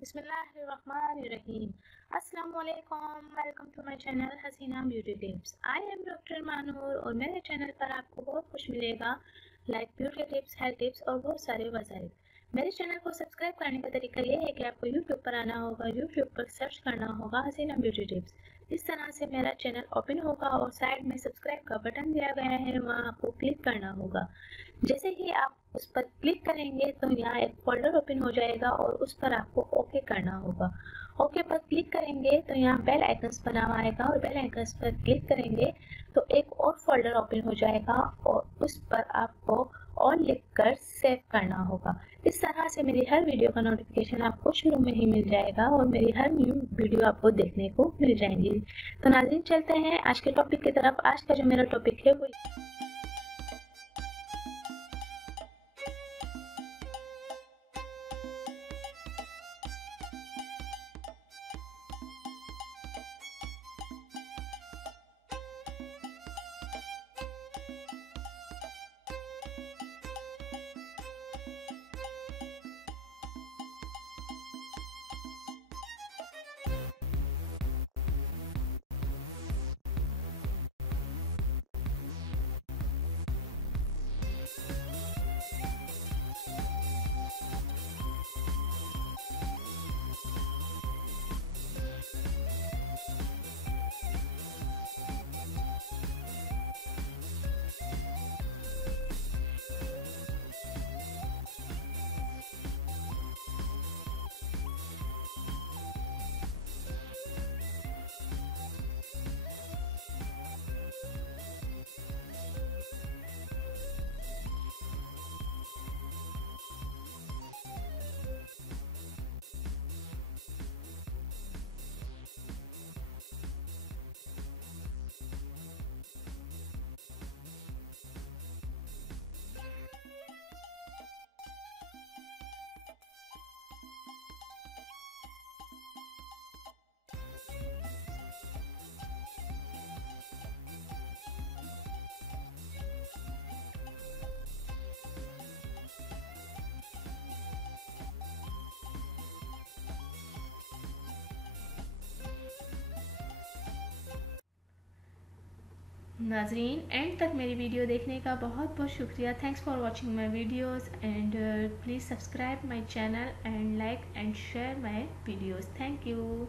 बिस्मिल्लाहिर्रहमानिर्रहीम। अस्सलाम वालेकुम, welcome to my channel Haseena beauty tips. I am doctor Manoor और मेरे चैनल पर आपको बहुत कुछ मिलेगा, like beauty tips, health tips और बहुत सारे वसाइल। मेरे चैनल को सब्सक्राइब करने का तरीका ये है कि आपको यूट्यूब पर आना होगा, यूट्यूब पर सर्च करना होगा हसीना ब्यूटी टिप्स। इस तरह से मेरा चैनल ओपन होगा और साइड में सब्सक्राइब का बटन दिया गया है, वहाँ आपको क्लिक करना होगा। जैसे ही आप उस पर क्लिक करेंगे तो यहाँ एक फोल्डर ओपन हो जाएगा और उस पर आपको ओके करना होगा। ओके पर क्लिक करेंगे तो यहाँ बेल आइकन्स बना हुआ आएगा और बेल आइकन्स पर क्लिक करेंगे तो एक और फोल्डर ओपन हो जाएगा और उस पर आपको ऑल लिखकर सेव करना होगा। इस तरह से मेरी हर वीडियो का नोटिफिकेशन आपको शुरू में ही मिल जाएगा और मेरी हर न्यू वीडियो आपको देखने को मिल जाएंगी। तो नाज़रीन, चलते हैं आज के टॉपिक की तरफ। आज का जो मेरा टॉपिक है वो नाजरीन, एंड तक मेरी वीडियो देखने का बहुत बहुत शुक्रिया। Thanks for watching my videos and please subscribe my channel and like and share my videos. Thank you.